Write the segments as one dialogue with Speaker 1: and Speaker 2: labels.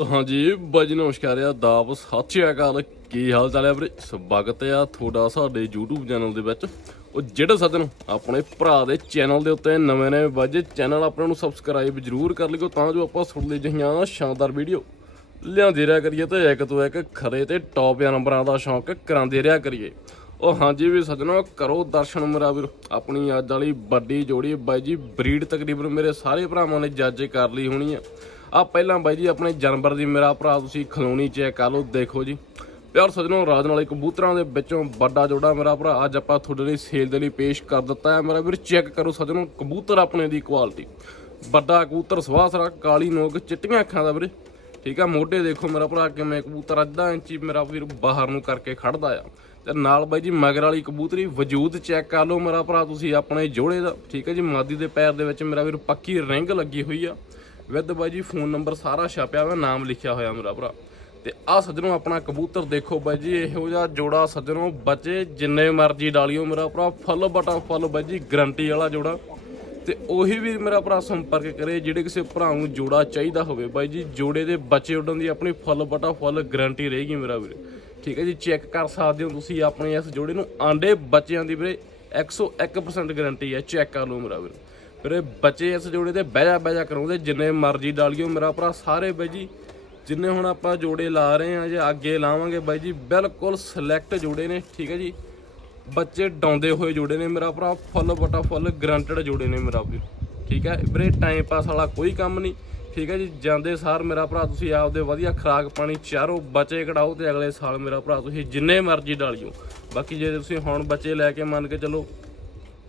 Speaker 1: ਹਾਂਜੀ ਬਾਜੀ ਨਮਸਕਾਰ ਆ ਦਾਬ ਸਤਿ ਸ਼੍ਰੀ ਅਕਾਲ। ਕੀ ਹਾਲ ਚਾਲ ਹੈ ਵੀਰੇ? ਸਵਾਗਤ ਆ ਤੁਹਾਡਾ ਸਾਡੇ YouTube ਚੈਨਲ ਦੇ ਵਿੱਚ। ਉਹ ਜਿਹੜੇ ਸੱਜਣ ਆਪਣੇ ਭਰਾ ਦੇ ਚੈਨਲ ਦੇ ਉੱਤੇ ਨਵੇਂ ਨਵੇਂ ਬਾਜੀ ਚੈਨਲ ਆਪਣੇ ਨੂੰ ਸਬਸਕ੍ਰਾਈਬ ਜਰੂਰ ਕਰ ਲਿਓ ਤਾਂ ਜੋ ਆਪਾਂ ਸੁਣ ਲਈ ਜਿਹੀਆਂ ਸ਼ਾਨਦਾਰ ਵੀਡੀਓ ਲਿਆਂਦੇ ਰਿਹਾ ਕਰੀਏ ਤੇ ਇੱਕ ਤੋਂ ਇੱਕ ਖਰੇ ਤੇ ਟੌਪ ਨੰਬਰਾਂ ਦਾ ਸ਼ੌਂਕ ਕਰਾਉਂਦੇ ਰਿਹਾ ਕਰੀਏ। ਉਹ ਹਾਂਜੀ ਵੀ ਸੱਜਣੋ ਕਰੋ ਦਰਸ਼ਨ ਮੇਰਾ ਵੀਰ। ਆਪਣੀ ਅੱਜ ਵਾਲੀ ਵੱਡੀ ਜੋੜੀ ਬਾਈ ਜੀ ਬਰੀਡ ਤਕਰੀਬਨ ਮੇਰੇ ਸਾਰੇ ਭਰਾਵਾਂ ਨੇ ਜੱਜ ਕਰ ਲਈ ਹੋਣੀ ਆ ਆ ਪਹਿਲਾਂ ਬਾਈ ਜੀ ਆਪਣੇ ਜਾਨਵਰ ਦੀ ਮੇਰਾ ਭਰਾ ਤੁਸੀਂ ਖਲੋਣੀ ਚੈੱਕ ਕਰ ਲਓ, ਦੇਖੋ ਜੀ। ਪਿਆਰ ਸੱਜਣੋ, ਰਾਜ ਵਾਲੇ ਕਬੂਤਰਾਂ ਦੇ ਵਿੱਚੋਂ ਵੱਡਾ ਜੋੜਾ ਮੇਰਾ ਭਰਾ, ਅੱਜ ਆਪਾਂ ਤੁਹਾਡੇ ਲਈ ਸੇਲ ਦੇ ਲਈ ਪੇਸ਼ ਕਰ ਦਿੱਤਾ ਹੈ। ਮੇਰਾ ਵੀਰ, ਚੈੱਕ ਕਰੋ ਸੱਜਣੋ, ਕਬੂਤਰ ਆਪਣੇ ਦੀ ਕੁਆਲਿਟੀ ਵੱਡਾ ਕਬੂਤਰ ਸਵਾਸਰਾ ਕਾਲੀ ਨੋਕ, ਚਿੱਟੀਆਂ ਅੱਖਾਂ ਦਾ ਵੀਰੇ। ਠੀਕ ਆ, ਮੋਢੇ ਦੇਖੋ ਮੇਰਾ ਭਰਾ, ਕਿਵੇਂ ਕਬੂਤਰ ਅੱਧਾ ਇੰਚੀ ਮੇਰਾ ਵੀਰ ਬਾਹਰ ਨੂੰ ਕਰਕੇ ਖੜਦਾ ਆ। ਤੇ ਨਾਲ ਬਾਈ ਜੀ, ਮਗਰ ਵਾਲੀ ਕਬੂਤਰੀ, ਵਜੂਦ ਚੈੱਕ ਕਰ ਲਓ ਮੇਰਾ ਭਰਾ ਤੁਸੀਂ ਆਪਣੇ ਜੋੜੇ ਦਾ। ਠੀਕ ਹੈ ਜੀ, ਮਾਦੀ ਦੇ ਪੈਰ ਦੇ ਵਿੱਚ ਮੇਰਾ ਵੀਰ ਪੱਕੀ ਰਿੰਗ ਲੱਗੀ ਹੋਈ ਆ। ਵਿਦ ਬਾਈ ਜੀ, ਫੋਨ ਨੰਬਰ ਸਾਰਾ ਛਾਪਿਆ ਹੋਇਆ ਨਾਮ ਲਿਖਿਆ ਹੋਇਆ ਮੇਰਾ ਭਰਾ। ਤੇ ਆ ਸੱਜਣੋ ਆਪਣਾ ਕਬੂਤਰ ਦੇਖੋ ਬਾਈ ਜੀ, ਇਹੋ ਜਿਹਾ ਜੋੜਾ ਸੱਜਣੋ ਬੱਚੇ, ਜਿੰਨੇ ਮਰਜ਼ੀ ਡਾਲਿਓ ਮੇਰਾ ਭਰਾ, ਫੁੱਲ ਬਟਾ ਫੁੱਲ ਬਾਈ ਜੀ ਗਰੰਟੀ ਵਾਲਾ ਜੋੜਾ। ਤੇ ਉਹੀ ਵੀ ਮੇਰਾ ਭਰਾ ਸੰਪਰਕ ਕਰੇ, ਜਿਹੜੇ ਕਿਸੇ ਭਰਾ ਨੂੰ ਜੋੜਾ ਚਾਹੀਦਾ ਹੋਵੇ, ਬਾਈ ਜੀ, ਜੋੜੇ ਦੇ ਬੱਚੇ ਉੱਡਣ ਦੀ ਆਪਣੀ ਫੁੱਲ ਬਟਾ ਫੁੱਲ ਗਰੰਟੀ ਰਹੇਗੀ ਮੇਰਾ ਵੀਰੇ। ਠੀਕ ਹੈ ਜੀ ਚੈੱਕ ਕਰ ਸਕਦੇ ਹੋ ਤੁਸੀਂ ਆਪਣੇ ਇਸ ਜੋੜੇ ਨੂੰ, ਆਂਡੇ ਬੱਚਿਆਂ ਦੀ ਵੀਰੇ 101% ਗਰੰਟੀ ਹੈ ਚੈੱਕ ਕਰ ਲਓ ਮੇਰਾ ਵੀਰੇ। ਵੀਰੇ ਬੱਚੇ ਇਸ ਜੋੜੇ ਤੇ ਬਹਿਜਾ ਬਹਿਜਾ ਕਰਾਉਂਦੇ, ਜਿੰਨੇ ਮਰਜ਼ੀ ਡਾਲੀਓ ਮੇਰਾ ਭਰਾ ਸਾਰੇ ਬਾਈ ਜੀ, ਜਿੰਨੇ ਹੁਣ ਆਪਾਂ ਜੋੜੇ ਲਾ ਰਹੇ ਆ ਜੇ ਅੱਗੇ ਲਾਵਾਂਗੇ ਬਾਈ ਜੀ, ਬਿਲਕੁਲ ਸਿਲੈਕਟ ਜੋੜੇ ਨੇ, ਠੀਕ ਹੈ ਜੀ। ਬੱਚੇ ਡਾਉਂਦੇ ਹੋਏ ਜੋੜੇ ਨੇ, ਮੇਰਾ ਭਰਾ ਫੁੱਲ ਬਟਾ ਫੁੱਲ ਗਰੰਟਡ ਜੋੜੇ ਨੇ ਮੇਰਾ ਵੀਰ, ਠੀਕ ਹੈ। ਵੀਰੇ ਟਾਈਮ ਪਾਸ ਵਾਲਾ ਕੋਈ ਕੰਮ ਨਹੀਂ, ਠੀਕ ਹੈ ਜੀ, ਜਾਂਦੇ ਸਾਰ ਮੇਰਾ ਭਰਾ ਤੁਸੀਂ ਆਪਦੇ ਵਧੀਆ ਖਰਾਕ ਪਾਣੀ ਚਾਰੋ ਬੱਚੇ ਕਢਾਓ ਤੇ ਅਗਲੇ ਸਾਲ ਮੇਰਾ ਭਰਾ ਤੁਸੀਂ ਜਿੰਨੇ ਮਰਜ਼ੀ ਡਾਲਿਓ ਬਾਕੀ ਜੇ ਤੁਸੀਂ ਹੁਣ ਬੱਚੇ ਲੈ ਕੇ ਮੰਨ ਕੇ ਚੱਲੋ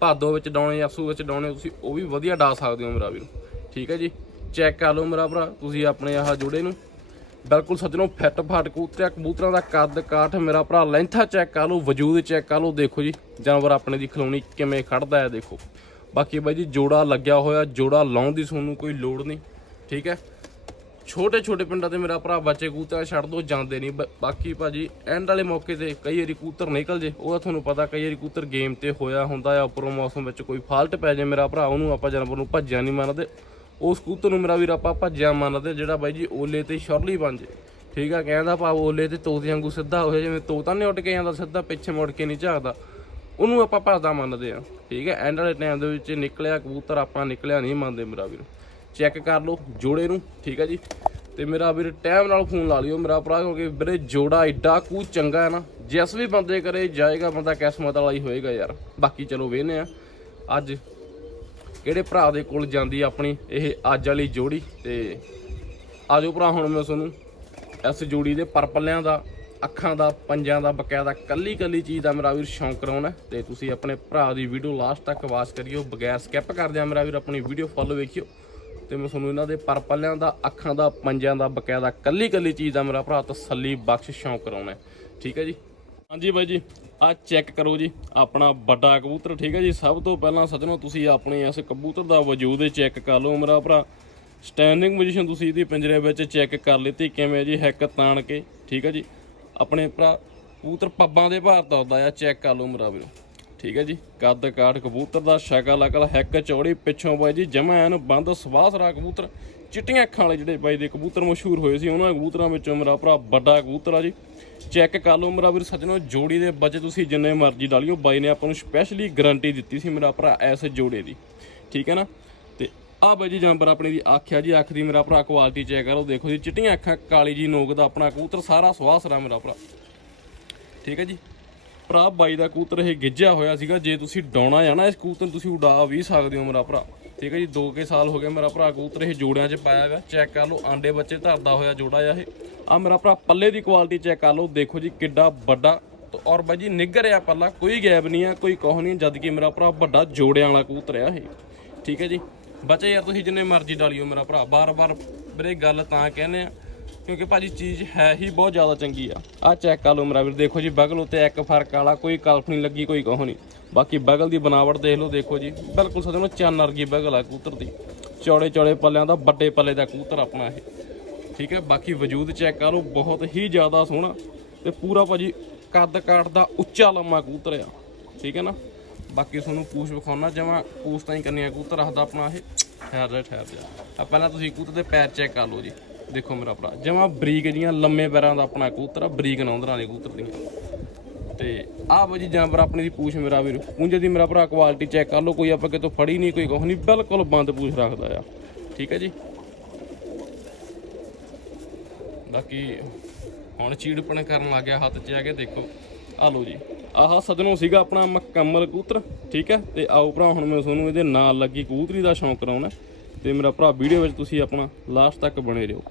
Speaker 1: ਭਾਦੋ ਵਿੱਚ ਡਾਉਣੇ ਜਾਂ ਸੂ ਵਿੱਚ ਡਾਉਣੇ, ਤੁਸੀਂ ਉਹ ਵੀ ਵਧੀਆ ਡਾ ਸਕਦੇ ਹੋ ਮੇਰਾ ਵੀਰ। ਠੀਕ ਹੈ ਜੀ? ਚੈੱਕ ਕਰ ਲਓ ਮੇਰਾ ਭਰਾ, ਤੁਸੀਂ ਆਪਣੇ ਆਹ ਜੋੜੇ ਨੂੰ। ਬਿਲਕੁਲ ਸੱਜਣੋ, ਫਿੱਟ ਫਾਟ ਕਬੂਤਰਿਆ, ਕਬੂਤਰਾਂ ਦਾ ਕੱਦ ਕਾਠ ਮੇਰਾ ਭਰਾ, ਲੈਂਥਾ ਚੈੱਕ ਕਰ ਲਓ, ਵਜੂਦ ਚੈੱਕ ਕਰ ਲਓ, ਦੇਖੋ ਜੀ, ਜਾਨਵਰ ਆਪਣੇ ਦੀ ਖਲੋਣੀ ਕਿਵੇਂ ਖੜਦਾ ਹੈ, ਦੇਖੋ। ਬਾਕੀ ਬਾਈ ਜੀ, ਜੋੜਾ ਲੱਗਿਆ ਹੋਇਆ, ਜੋੜਾ ਲਾਉਣ ਦੀ ਤੁਹਾਨੂੰ ਕੋਈ ਲੋੜ ਨਹੀਂ, ਠੀਕ ਹੈ? ਛੋਟੇ ਛੋਟੇ ਪਿੰਡਾਂ ਤੇ ਮੇਰਾ ਭਰਾ ਬੱਚੇ ਕੂਤਰਾ ਛੱਡ ਦੋ, ਜਾਂਦੇ ਨਹੀਂ। ਬ- ਬਾਕੀ ਭਾਜੀ ਐਂਡ ਵਾਲੇ ਮੌਕੇ ਤੇ ਕਈ ਵਾਰੀ ਕੂਤਰ ਨਿਕਲ ਜੇ, ਉਹਦਾ ਤੁਹਾਨੂੰ ਪਤਾ ਕਈ ਵਾਰੀ ਕੂਤਰ ਗੇਮ ਤੇ ਹੋਇਆ ਹੁੰਦਾ ਆ, ਉੱਪਰੋਂ ਮੌਸਮ ਵਿੱਚ ਕੋਈ ਫਾਲਟ ਪੈ ਜੇ ਮੇਰਾ ਭਰਾ, ਉਹਨੂੰ ਆਪਾਂ ਜਾਨਵਰ ਨੂੰ ਭੱਜਿਆ ਨਹੀਂ ਮੰਨਦੇ। ਉਸ ਕੂਤਰ ਨੂੰ ਮੇਰਾ ਵੀਰ ਆਪਾਂ ਭੱਜਿਆ ਮੰਨਦੇ, ਜਿਹੜਾ ਬਾਈ ਜੀ ਓਲੇ ਤੇ ਸ਼ਰਲੀ ਬਣ ਜੇ। ਠੀਕ ਆ, ਕਹਿੰਦਾ ਭਾਵ ਓਲੇ ਤੇ ਤੋਤੇ ਵਾਂਗੂ ਸਿੱਧਾ ਹੋਇਆ ਜਿਵੇਂ ਤੋਤਾ ਨਹੀਂ ਉੱਡ ਕੇ ਜਾਂਦਾ, ਸਿੱਧਾ ਪਿੱਛੇ ਮੁੜ ਕੇ ਨਹੀਂ ਝਾਕਦਾ। ਉਹਨੂੰ ਆਪਾਂ ਭੱਜਦਾ ਮੰਨਦੇ ਆ। ਠੀਕ ਹੈ ਐਂਡ ਵਾਲੇ ਟਾਈਮ ਦੇ ਵਿੱਚ ਨਿਕਲਿਆ ਕਬੂਤਰ, ਆਪਾਂ ਨਿਕਲਿਆ ਨਹੀਂ ਮੰਨਦੇ ਮੇਰਾ ਵੀਰ। ਚੈੱਕ ਕਰ ਲਓ ਜੋੜੇ ਨੂੰ, ਠੀਕ ਹੈ ਜੀ। ਤੇ ਮੇਰਾ ਵੀਰ ਟਾਈਮ ਨਾਲ ਫੋਨ ਲਾ ਲਿਓ ਮੇਰਾ ਭਰਾ, ਕਿਉਂਕਿ ਵੀਰੇ ਜੋੜਾ ਐਡਾ ਕੂ ਚੰਗਾ ਹੈ ਨਾ। ਜਿਸ ਵੀ ਬੰਦੇ ਕਰੇ ਜਾਏਗਾ, ਬੰਦਾ ਕਿਸਮਤ ਵਾਲਾ ਹੀ ਹੋਏਗਾ ਯਾਰ। ਬਾਕੀ ਚਲੋ ਵੇਹਨੇ ਆ ਅੱਜ ਕਿਹੜੇ ਭਰਾ ਦੇ ਕੋਲ ਜਾਂਦੀ ਆਪਣੀ ਇਹ ਅੱਜ ਵਾਲੀ ਜੋੜੀ। ਤੇ ਆਜੋ ਭਰਾ, ਹੁਣ ਮੈਂ ਤੁਹਾਨੂੰ ਇਸ ਜੋੜੀ ਦੇ ਪਰਪਲਿਆਂ ਦਾ, ਅੱਖਾਂ ਦਾ, ਪੰਜਾਂ ਦਾ, ਬਕਾਇਦਾ ਕੱਲੀ ਕੱਲੀ ਚੀਜ਼ ਦਾ ਮੇਰਾ ਵੀਰ ਸ਼ੌਂਕ ਕਰਾਉਣਾ ਤੇ ਤੁਸੀਂ ਆਪਣੇ ਭਰਾ ਦੀ ਵੀਡੀਓ ਲਾਸਟ ਤੱਕ ਵਾਚ ਕਰਿਓ, ਬਗੈਰ ਸਕਿਪ ਕਰਦੇ ਆ ਮੇਰਾ ਵੀਰ, ਆਪਣੀ ਵੀਡੀਓ ਫੋਲੋ ਵੇਖਿਓ। ਤੇ ਮੈਂ ਤੁਹਾਨੂੰ ਇਹਨਾਂ ਦੇ ਪਰਪਲਿਆਂ ਦਾ, ਅੱਖਾਂ ਦਾ, ਪੰਜਿਆਂ ਦਾ, ਬਕਾਇਦਾ ਕੱਲੀ ਕੱਲੀ ਚੀਜ਼ ਦਾ ਮੇਰਾ ਭਰਾ ਤਸੱਲੀ ਬਖਸ਼ ਸ਼ੌਂਕ ਕਰਾਉਣਾ ਠੀਕ ਹੈ ਜੀ? ਹਾਂਜੀ ਬਾਈ ਜੀ ਆ ਚੈੱਕ ਕਰੋ ਜੀ, ਆਪਣਾ ਵੱਡਾ ਕਬੂਤਰ, ਠੀਕ ਹੈ ਜੀ? ਸਭ ਤੋਂ ਪਹਿਲਾਂ ਸੱਜਣੋ, ਤੁਸੀਂ ਆਪਣੇ ਇਸ ਕਬੂਤਰ ਦਾ ਵਜੂਦ ਚੈੱਕ ਕਰ ਲਓ ਮੇਰਾ ਭਰਾ। ਸਟੈਂਡਿੰਗ ਪੋਜੀਸ਼ਨ ਤੁਸੀਂ ਇਹਦੀ ਪਿੰਜਰੇ ਵਿੱਚ ਚੈੱਕ ਕਰ ਲਿੱਤੀ, ਕਿਵੇਂ ਜੀ? ਹੈਕ ਤਾਣ ਕੇ, ਠੀਕ ਹੈ ਜੀ? ਆਪਣੇ ਭਰਾ, ਕਬੂਤਰ ਪੱਬਾਂ ਦੇ ਭਾਰ ਤੁਰਦਾ ਆ ਚੈੱਕ ਕਰ ਲਓ ਮੇਰਾ ਵੀਰ। ਠੀਕ ਹੈ ਜੀ। ਕੱਦ, ਕਾਠ, ਕਬੂਤਰ ਦਾ ਸ਼ਕਲ, ਅਕਲ, ਹੈਕ, ਚੌੜੀ, ਪਿੱਛੋਂ ਬਾਈ ਜੀ, ਜਮਾ ਐਨ ਬੰਦ ਸਵਾਸਰਾ ਕਬੂਤਰ, ਚਿੱਟੀਆਂ ਅੱਖਾਂ ਵਾਲੇ ਜਿਹੜੇ ਬਾਈ ਦੇ ਕਬੂਤਰ ਮਸ਼ਹੂਰ ਹੋਏ ਸੀ, ਉਹਨਾਂ ਕਬੂਤਰਾਂ ਵਿੱਚੋਂ ਮੇਰਾ ਭਰਾ ਵੱਡਾ ਕਬੂਤਰ ਆ ਜੀ। ਚੈੱਕ ਕਰ ਲਓ ਮੇਰਾ ਵੀਰ ਸੱਜਣੋ, ਜੋੜੀ ਦੇ ਬੱਚੇ ਤੁਸੀਂ ਜਿੰਨੇ ਮਰਜ਼ੀ ਡਾਲਿਓ ਬਾਈ ਨੇ ਆਪਾਂ ਨੂੰ ਸਪੈਸ਼ਲੀ ਗਾਰੰਟੀ ਦਿੱਤੀ ਸੀ ਮੇਰਾ ਭਰਾ ਐਸ ਜੋੜੇ ਦੀ। ਠੀਕ ਹੈ ਨਾ? ਤੇ ਆ ਬਾਈ ਜੀ ਜੰਪਰ ਆਪਣੀ ਦੀ ਅੱਖ ਆ ਜੀ, ਅੱਖ ਦੀ ਮੇਰਾ ਭਰਾ ਕੁਆਲਿਟੀ ਚੈੱਕ ਕਰੋ, ਦੇਖੋ ਜੀ, ਚਿੱਟੀਆਂ ਅੱਖਾਂ, ਕਾਲੀ ਜੀ ਨੋਕ ਦਾ ਆਪਣਾ ਕਬੂਤਰ, ਸਾਰਾ ਸਵਾਸਰਾ ਮੇਰਾ ਭਰਾ। ਠੀਕ ਹੈ ਜੀ? ਭਰਾ ਬਾਈ ਦਾ ਕਬੂਤਰ ਇਹ ਗਿੱਜਿਆ ਹੋਇਆ ਸੀਗਾ। ਜੇ ਤੁਸੀਂ ਡਾਉਣਾ ਆ ਨਾ, ਇਸ ਕਬੂਤਰ ਨੂੰ ਤੁਸੀਂ ਉਡਾ ਵੀ ਸਕਦੇ ਹੋ ਮੇਰਾ ਭਰਾ। ਠੀਕ ਹੈ ਜੀ 2 ਕੇ ਸਾਲ ਹੋ ਗਏ ਮੇਰਾ ਭਰਾ ਕਬੂਤਰ ਇਹ ਜੋੜਿਆਂ 'ਚ ਪਾਇਆ ਹੈਗਾ ਚੈੱਕ ਕਰ ਲਓ, ਆਂਡੇ ਬੱਚੇ ਧਰਦਾ ਹੋਇਆ ਜੋੜਾ ਆ ਇਹ। ਆ ਮੇਰਾ ਭਰਾ ਪੱਲੇ ਦੀ ਕੁਆਲਿਟੀ ਚੈੱਕ ਕਰ ਲਓ। ਦੇਖੋ ਜੀ, ਕਿੱਡਾ ਵੱਡਾ ਔਰ ਬਾਈ ਜੀ ਨਿੱਗਰ ਆ ਪੱਲਾ, ਕੋਈ ਗੈਪ ਨਹੀਂ ਆ, ਕੋਈ ਕੋਹ ਨਹੀਂ, ਜਦ ਕਿ ਮੇਰਾ ਭਰਾ ਵੱਡਾ ਜੋੜਿਆਂ ਵਾਲਾ ਕਬੂਤਰ ਆ ਇਹ। ਠੀਕ ਹੈ ਜੀ। ਬੱਚੇ ਯਾਰ, ਤੁਸੀਂ ਜਿੰਨੇ ਮਰਜ਼ੀ ਡਾਲਿਓ ਮੇਰਾ ਭਰਾ। ਬਾਰ-ਬਾਰ ਵੀਰੇ ਗੱਲ ਤਾਂ ਕਹਿੰਦੇ ਆ ਕਿਉਂਕਿ ਭਾਜੀ ਚੀਜ਼ ਹੈ ਹੀ ਬਹੁਤ ਜ਼ਿਆਦਾ ਚੰਗੀ ਆ। ਆ ਚੈੱਕ ਕਰ ਲਓ ਮੇਰਾ ਵੀਰ, ਦੇਖੋ ਜੀ, ਬਗਲ ਉੱਤੇ ਇੱਕ ਫ਼ਰਕ ਵਾਲਾ, ਕੋਈ ਕਲਫ ਨਹੀਂ ਲੱਗੀ, ਕੋਈ ਕੋਹ ਨਹੀਂ। ਬਾਕੀ ਬਗਲ ਦੀ ਬਣਾਵਟ ਦੇਖ ਲਓ, ਦੇਖੋ ਜੀ, ਬਿਲਕੁਲ ਸਦਨੋਂ ਚੰਨ ਵਰਗੀ ਬਗਲ ਆ ਕਬੂਤਰ ਦੀ। ਚੌੜੇ ਚੌੜੇ ਪੱਲਿਆਂ ਦਾ, ਵੱਡੇ ਪੱਲੇ ਦਾ ਕਬੂਤਰ ਆਪਣਾ ਇਹ। ਠੀਕ ਹੈ, ਬਾਕੀ ਵਜੂਦ ਚੈੱਕ ਕਰ ਲਓ, ਬਹੁਤ ਹੀ ਜ਼ਿਆਦਾ ਸੋਹਣਾ ਤੇ ਪੂਰਾ ਭਾਜੀ ਕੱਦ ਕਾਠ ਦਾ ਉੱਚਾ ਲੰਮਾ ਕਬੂਤਰ ਆ। ਠੀਕ ਹੈ ਨਾ? ਬਾਕੀ ਤੁਹਾਨੂੰ ਪੂਛ ਵਿਖਾਉਣਾ, ਜਮਾ ਪੂਛ ਤਾਂ ਹੀ ਕਰਨੀ ਆ ਕਬੂਤਰ ਰੱਖਦਾ ਆਪਣਾ ਇਹ। ਠਹਿਰ ਜਾ ਠਹਿਰ ਜਾ। ਆ ਪਹਿਲਾਂ ਤੁਸੀਂ ਕਬੂਤਰ ਦੇ ਪੈਰ ਚੈੱਕ ਕਰ ਲਓ ਜੀ। ਦੇਖੋ ਮੇਰਾ ਭਰਾ ਜਮਾ ਬਰੀਕ ਜੀਆਂ ਲੰਮੇ ਪੈਰਾਂ ਦਾ ਆਪਣਾ ਕਬੂਤਰ ਆ, ਬਰੀਕ ਨੌਂਦਰਾਂ ਦੇ ਕਬੂਤਰ ਦੀਆਂ। ਤੇ ਆਹ ਬਾਜੀ ਜਾਨਵਰ ਆਪਣੀ ਦੀ ਪੂਛ ਮੇਰਾ ਵੀਰ ਪੁੰਜੇ ਦੀ ਮੇਰਾ ਭਰਾ ਕੁਆਲਿਟੀ ਚੈੱਕ ਕਰ ਲਓ, ਕੋਈ ਆਪਾਂ ਕਿਤੋਂ ਫੜੀ ਨਹੀਂ, ਕੋਈ ਕੁਛ ਨਹੀਂ, ਬਿਲਕੁਲ ਬੰਦ ਪੂਛ ਰੱਖਦਾ ਆ। ਠੀਕ ਹੈ ਜੀ? ਬਾਕੀ ਹੁਣ ਚੀੜਪਣ ਕਰਨ ਲੱਗ ਗਿਆ, ਹੱਥ 'ਚ ਆ ਕੇ ਦੇਖੋ। ਆ ਲਓ ਜੀ, ਆਹ ਸਦਨੋਂ ਸੀਗਾ ਆਪਣਾ ਮੁਕੰਮਲ ਕੂਤਰ ਠੀਕ ਹੈ ਤੇ ਆਓ ਭਰਾ, ਹੁਣ ਮੈਂ ਤੁਹਾਨੂੰ ਇਹਦੇ ਨਾਲ ਲੱਗੀ ਕਬੂਤਰੀ ਦਾ ਸ਼ੌਂਕ ਕਰਾਉਣਾ। ਤੇ ਮੇਰਾ ਭਰਾ ਵੀਡੀਓ ਵਿੱਚ ਤੁਸੀਂ ਆਪਣਾ ਲਾਸਟ ਤੱਕ ਬਣੇ ਰਹੋ।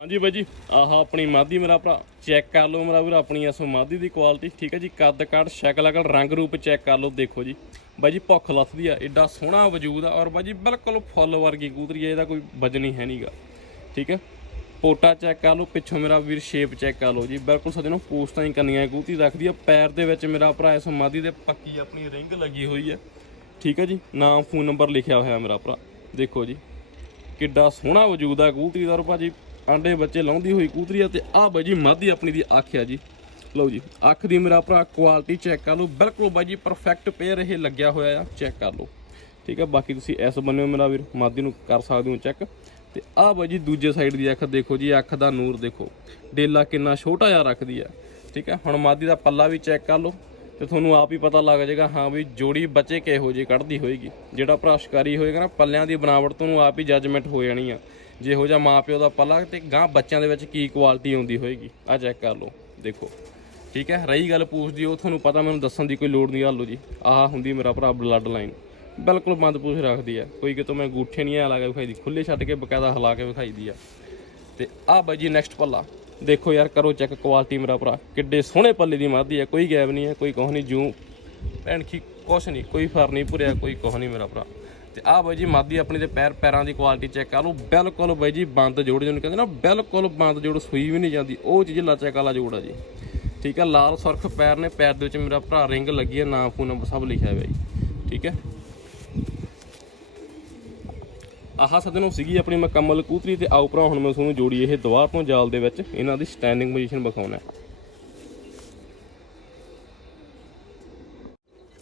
Speaker 1: ਹਾਂਜੀ ਬਾਈ ਜੀ, ਆਹ ਆਪਣੀ ਮਾਦੀ ਮੇਰਾ ਭਰਾ ਚੈੱਕ ਕਰ ਲਓ ਮੇਰਾ ਵੀਰ, ਆਪਣੀ ਇਸ ਮਾਦੀ ਦੀ ਕੁਆਲਿਟੀ ਠੀਕ ਹੈ ਜੀ, ਕੱਦ ਕਾਠ, ਸ਼ਕਲ ਅਕਲ, ਰੰਗ ਰੂਪ ਚੈੱਕ ਕਰ ਲਓ, ਦੇਖੋ ਜੀ। ਬਾਈ ਜੀ, ਭੁੱਖ ਲੱਥਦੀ ਆ ਐਡਾ ਸੋਹਣਾ ਵਜੂਦ ਆ, ਔਰ ਬਾਈ ਜੀ, ਬਿਲਕੁਲ ਫੁੱਲ ਵਰਗੀ ਕਬੂਤਰੀ ਆ, ਇਹਦਾ ਕੋਈ ਵਜਨ ਹੀ ਹੈ ਨਹੀਂਗਾ ਠੀਕ ਹੈ। ਪੋਟਾ ਚੈੱਕ ਕਰ ਲਓ, ਪਿੱਛੋਂ ਮੇਰਾ ਵੀਰ ਸ਼ੇਪ ਚੈੱਕ ਕਰ ਲਓ ਜੀ, ਬਿਲਕੁਲ ਸਜਣੋ, ਪੋਸਟਾਂ ਹੀ ਕੰਨੀਆਂ ਕਬੂਤਰੀ ਰੱਖਦੀ ਆ, ਪੈਰ ਦੇ ਵਿੱਚ ਮੇਰਾ ਭਰਾ ਇਸ ਮਾਦੀ ਦੇ ਪੱਕੀ ਆਪਣੀ ਰਿੰਗ ਲੱਗੀ ਹੋਈ ਹੈ, ਠੀਕ ਹੈ ਜੀ, ਨਾਮ ਫੋਨ ਨੰਬਰ ਲਿਖਿਆ ਹੋਇਆ ਮੇਰਾ ਭਰਾ। ਦੇਖੋ ਜੀ, ਕਿੱਡਾ ਸੋਹਣਾ ਵਜੂਦ ਆ, ਕਬੂਤਰੀ ਦਾ ਔਰ ਭਾਜੀ ਆਂਡੇ ਬੱਚੇ ਲਾਉਂਦੀ ਹੋਈ ਕਬੂਤਰੀ ਆ ਤੇ ਆਹ ਬਾਈ ਜੀ ਮਾਦੀ ਆਪਣੀ ਦੀ ਅੱਖ ਆ ਜੀ। ਲਓ ਜੀ, ਅੱਖ ਦੀ ਮੇਰਾ ਭਰਾ ਕੁਆਲਿਟੀ ਚੈੱਕ ਕਰ ਲਓ। ਬਿਲਕੁਲ ਬਾਈ ਜੀ ਪਰਫੈਕਟ ਪੇਅਰ ਇਹ ਲੱਗਿਆ ਹੋਇਆ ਆ ਚੈੱਕ ਕਰ ਲਓ। ਠੀਕ ਆ, ਬਾਕੀ ਤੁਸੀਂ ਇਸ ਬੰਨੇ ਮੇਰਾ ਵੀਰ ਮਾਦੀ ਨੂੰ ਕਰ ਸਕਦੇ ਹੋ ਚੈੱਕ ਤੇ ਆਹ ਬਾਈ ਜੀ ਦੂਜੇ ਸਾਈਡ ਦੀ ਅੱਖ ਦੇਖੋ ਜੀ, ਅੱਖ ਦਾ ਨੂਰ ਦੇਖੋ। ਡੇਲਾ ਕਿੰਨਾ ਛੋਟਾ ਜਿਹਾ ਰੱਖਦੀ ਆ। ਠੀਕ ਹੈ ਹੁਣ ਮਾਦੀ ਦਾ ਪੱਲਾ ਵੀ ਚੈੱਕ ਕਰ ਲਓ। ਤੇ ਤੁਹਾਨੂੰ ਆਪ ਹੀ ਪਤਾ ਲੱਗ ਜਾਏਗਾ, ਹਾਂ ਵੀ ਜੋੜੀ ਬੱਚੇ ਕਿਹੋ ਜਿਹੇ ਕੱਢਦੀ ਹੋਏਗੀ। ਜਿਹੜਾ ਭਰਾ ਸ਼ਿਕਾਰੀ ਹੋਏਗਾ ਨਾ, ਪੱਲਿਆਂ ਦੀ ਬਣਾਵਟ ਤੋਂ ਆਪ ਹੀ ਜੱਜਮੈਂਟ ਹੋ ਜਾਣੀ ਆ। ਜਿਹੋ ਜਿਹਾ ਮਾਪਿਓ ਦਾ ਪੱਲਾ ਤੇ ਗਾਂ ਬੱਚਿਆਂ ਦੇ ਵਿੱਚ ਕੀ ਕੁਆਲਿਟੀ ਆਉਂਦੀ ਹੋਏਗੀ ਆ ਚੈੱਕ ਕਰ ਲਓ, ਦੇਖੋ। ਠੀਕ ਹੈ, ਰਹੀ ਗੱਲ ਪੂਛ ਦੀ, ਉਹ ਤੁਹਾਨੂੰ ਪਤਾ, ਮੈਨੂੰ ਦੱਸਣ ਦੀ ਕੋਈ ਲੋੜ ਨਹੀਂ ਹਾਲੋ ਜੀ, ਆਹ ਹੁੰਦੀ ਮੇਰਾ ਭਰਾ ਬਲੱਡ ਲਾਈਨ ਬਿਲਕੁਲ ਬੰਦ ਪੂਛ ਰੱਖਦੀ ਹੈ ਕੋਈ ਕਿਤੋਂ ਮੈਂ ਗੂਠੇ ਨਹੀਂ ਆ ਲਾ ਕੇ ਵਿਖਾਈ ਦੀ ਖੁੱਲੇ ਛੱਡ ਕੇ ਬਕਾਇਦਾ ਹਿਲਾ ਕੇ ਵਿਖਾਈ ਦੀ ਆ। ਤੇ ਆਹ ਬਾਈ ਜੀ ਨੈਕਸਟ ਪੱਲਾ। ਦੇਖੋ ਯਾਰ, ਕਰੋ ਚੈੱਕ ਕੁਆਲਿਟੀ ਮੇਰਾ ਭਰਾ। ਕਿੱਡੇ ਸੋਹਣੇ ਪੱਲੇ ਦੀ ਮਾਦੀ ਹੈ ਕੋਈ ਗੈਬ ਨਹੀਂ ਹੈ ਕੋਈ ਕੁਛ ਨਹੀਂ, ਜੂ। ਭੈਣ ਕੀ ਕੁਛ ਨਹੀਂ, ਕੋਈ ਫਰ ਨਹੀਂ ਭੁਰਿਆ, ਕੋਈ ਕੁਛ ਨਹੀਂ ਮੇਰਾ ਭਰਾ। ਤੇ ਆਹ ਬਾਈ ਜੀ ਮਾਦੀ ਆਪਣੀ ਦੇ ਪੈਰ ਪੈਰਾਂ ਦੀ ਕੁਆਲਿਟੀ ਚੈੱਕ ਕਰ ਲਓ। ਬਿਲਕੁਲ ਬਾਈ ਜੀ, ਬੰਦ ਜੋੜ ਜਿਹਨੂੰ ਕਹਿੰਦੇ ਨਾ, ਬਿਲਕੁਲ ਬੰਦ ਜੋੜ, ਸੂਈ ਵੀ ਨਹੀਂ ਜਾਂਦੀ। ਉਹ ਚੀਜ਼ ਲਾਚਾ ਕਾਲਾ ਜੋੜ ਆ ਜੀ। ਠੀਕ ਹੈ ਲਾਲ ਸੁਰਖ ਪੈਰ ਨੇ, ਪੈਰ ਦੇ ਵਿੱਚ ਮੇਰਾ ਭਰਾ ਰਿੰਗ ਲੱਗੀ ਹੈ ਨਾਮ, ਫੋਨ ਨੰਬਰ ਸਭ ਲਿਖਿਆ ਹੋਇਆ ਜੀ। ਠੀਕ ਹੈ ਆਹ ਸਦਨੋਂ ਸੀਗੀ ਆਪਣੀ ਮੁਕੰਮਲ ਕੂਤਰੀ ਤੇ ਆਓ ਭਰਾ, ਹੁਣ ਮੈਂ ਤੁਹਾਨੂੰ ਜੋੜੀ ਇਹ ਦੁਬਾਰ ਤੋਂ ਜਾਲ ਦੇ ਵਿੱਚ ਇਹਨਾਂ ਦੀ ਸਟੈਂਡਿੰਗ ਪੋਜੀਸ਼ਨ ਵਿਖਾਉਣਾ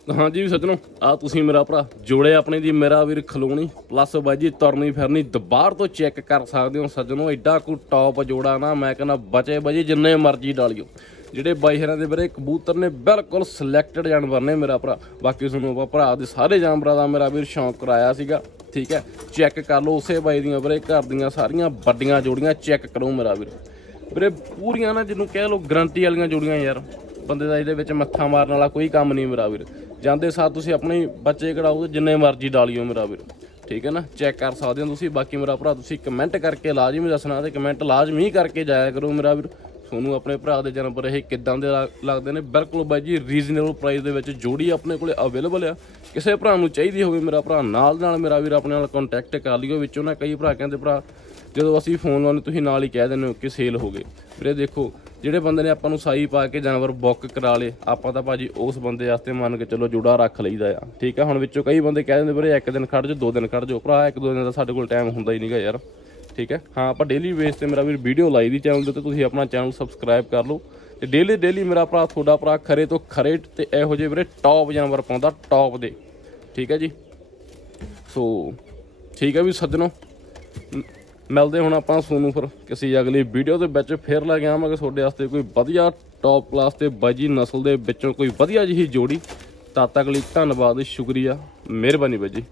Speaker 1: ਹਾਂਜੀ ਵੀ ਸੱਜਣੋ ਆ ਤੁਸੀਂ ਮੇਰਾ ਭਰਾ, ਜੋੜੇ ਆਪਣੇ ਦੀ ਮੇਰਾ ਵੀਰ ਖਲੋਣੀ ਪਲੱਸ ਬਾਜੀ ਤੁਰਨੀ ਫਿਰਨੀ, ਦੁਬਾਰ ਤੋਂ ਚੈੱਕ ਕਰ ਸਕਦੇ ਹੋ ਸੱਜਣੋ, ਐਡਾ ਕੋ ਟੌਪ ਜੋੜਾ ਨਾ, ਮੈਂ ਕਹਿੰਦਾ ਬਚੇ ਬਾਜੀ ਜਿੰਨੇ ਮਰਜ਼ੀ ਡਾਲਿਓ। ਜਿਹੜੇ ਬਾਈ ਹਰਾਂ ਦੇ ਵੀਰੇ ਕਬੂਤਰ ਨੇ, ਬਿਲਕੁਲ ਸਿਲੈਕਟਡ ਜਾਨਵਰ ਨੇ ਮੇਰਾ ਭਰਾ। ਬਾਕੀ ਤੁਹਾਨੂੰ ਆਪਾਂ ਭਰਾ ਦੇ ਸਾਰੇ ਜਾਨਵਰਾਂ ਦਾ ਮੇਰਾ ਵੀਰ ਸ਼ੌਂਕ ਕਰਾਇਆ ਸੀਗਾ। ਠੀਕ ਹੈ। ਚੈੱਕ ਕਰ ਲਓ ਉਸੇ ਬਾਈ ਦੀਆਂ ਵੀਰੇ, ਘਰ ਦੀਆਂ ਸਾਰੀਆਂ ਵੱਡੀਆਂ ਜੋੜੀਆਂ ਚੈੱਕ ਕਰੋ ਮੇਰਾ ਵੀਰ। ਵੀਰੇ, ਪੂਰੀਆਂ ਨਾ ਜਿਹਨੂੰ ਕਹਿ ਲਓ ਗਰੰਟੀ ਵਾਲੀਆਂ ਜੋੜੀਆਂ ਯਾਰ। ਬੰਦੇ ਦਾ ਇਹਦੇ ਵਿੱਚ ਮੱਥਾ ਮਾਰਨ ਵਾਲਾ ਕੋਈ ਕੰਮ ਨਹੀਂ ਮੇਰਾ ਵੀਰ। ਜਾਂਦੇ ਸਾਥ ਤੁਸੀਂ ਆਪਣੇ ਬੱਚੇ ਕਢਾਓ ਤੇ ਜਿੰਨੇ ਮਰਜ਼ੀ ਡਾਲਿਓ ਮੇਰਾ ਵੀਰ। ਠੀਕ ਹੈ ਨਾ? ਚੈੱਕ ਕਰ ਸਕਦੇ ਹੋ ਤੁਸੀਂ। ਬਾਕੀ ਮੇਰਾ ਭਰਾ, ਤੁਸੀਂ ਕਮੈਂਟ ਕਰਕੇ ਲਾਜ਼ਮੀ ਦੱਸਣਾ ਤੇ ਕਮੈਂਟ ਲਾਜ਼ਮੀ ਕਰਕੇ ਜਾਇਆ ਕਰੋ ਮੇਰਾ ਵੀਰ। ਤੁਹਾਨੂੰ ਆਪਣੇ ਭਰਾ ਦੇ ਜਨਮ ਪਰ ਇਹ ਕਿੱਦਾਂ ਦੇ ਲੱਗ- ਲੱਗਦੇ ਨੇ? ਬਿਲਕੁਲ ਬਾਈ ਜੀ ਰੀਜ਼ਨੇਬਲ ਪ੍ਰਾਈਸ ਦੇ ਵਿੱਚ ਜੋੜੀ ਆਪਣੇ ਕੋਲੇ ਅਵੇਲੇਬਲ ਆ। ਕਿਸੇ ਭਰਾ ਨੂੰ ਚਾਹੀਦੀ ਹੋਵੇ, ਮੇਰਾ ਭਰਾ ਨਾਲ ਨਾਲ ਮੇਰਾ ਵੀਰ ਆਪਣੇ ਨਾਲ ਕੰਟੈਕਟ ਕਰ ਲਿਓ ਵਿੱਚੋਂ ਨਾ, ਕਈ ਭਰਾ ਕਹਿੰਦੇ, ਭਰਾ, ਜਦੋਂ ਅਸੀਂ ਫੋਨ ਲਾਉਂਦੇ, ਤੁਸੀਂ ਨਾਲ ਹੀ ਕਹਿ ਦਿੰਦੇ ਹੋ ਕਿ ਸੇਲ ਹੋ ਗਏ। ਵੀਰੇ ਦੇਖੋ, ਜਿਹੜੇ ਬੰਦੇ ਨੇ ਆਪਾਂ ਨੂੰ ਸਾਈ ਪਾ ਕੇ ਜਾਨਵਰ ਬੁੱਕ ਕਰਾ ਲੇ ਆਪਾਂ ਤਾਂ ਭਾਜੀ ਉਸ ਬੰਦੇ ਵਾਸਤੇ ਮੰਨ ਕੇ ਚਲੋ ਜੁੜਾ ਰੱਖ ਲਈਦਾ ਆ, ਠੀਕ ਆ? ਹੁਣ ਵਿੱਚੋਂ ਕਈ ਬੰਦੇ ਕਹਿ ਦਿੰਦੇ, ਵੀਰੇ, ਇੱਕ ਦਿਨ ਖੜ ਜਾਓ, ਦੋ ਦਿਨ ਖੜ ਜਾਓ। ਭਰਾ, ਇੱਕ ਦੋ ਦਿਨ ਦਾ ਸਾਡੇ ਕੋਲ ਟਾਈਮ ਹੁੰਦਾ ਹੀ ਨਹੀਂਗਾ ਯਾਰ, ਠੀਕ ਹੈ ਹਾਂ, ਆਪਾਂ ਡੇਲੀ ਬੇਸ ਤੇ ਮੇਰਾ ਵੀਰ ਵੀਡੀਓ ਲਾਈ ਦੀ ਚੈਨਲ ਦੇ ਉੱਤੇ, ਤੁਸੀਂ ਆਪਣਾ ਚੈਨਲ ਸਬਸਕ੍ਰਾਈਬ ਕਰ ਲਓ। ਤੇ ਡੇਲੀ ਡੇਲੀ ਮੇਰਾ ਭਰਾ, ਤੁਹਾਡਾ ਭਰਾ ਖਰੇ ਤੋਂ ਖਰੇ ਤੇ ਇਹੋ ਜਿਹੇ ਵੀਰੇ ਟੌਪ ਜਾਨਵਰ ਪਾਉਂਦਾ ਟੌਪ ਦੇ। ਠੀਕ ਹੈ ਜੀ। ਸੋ, ਠੀਕ ਹੈ ਵੀ ਸੱਜਣੋ। ਮਿਲਦੇ ਹੁਣ ਆਪਾਂ ਤੁਹਾਨੂੰ ਫਿਰ ਕਿਸੇ ਅਗਲੀ ਵੀਡੀਓ ਦੇ ਵਿੱਚ ਫਿਰ ਲੈ ਕੇ ਆਵਾਂਗੇ। ਤੁਹਾਡੇ ਵਾਸਤੇ ਕੋਈ ਵਧੀਆ ਟੌਪ ਕਲਾਸ ਤੇ ਬਾਜੀ ਨਸਲ ਦੇ ਵਿੱਚੋਂ ਕੋਈ ਵਧੀਆ ਜਿਹੀ ਜੋੜੀ। ਤਦ ਤੱਕ ਲਈ ਧੰਨਵਾਦ, ਸ਼ੁਕਰੀਆ। ਮਿਹਰਬਾਨੀ ਬਾਜੀ।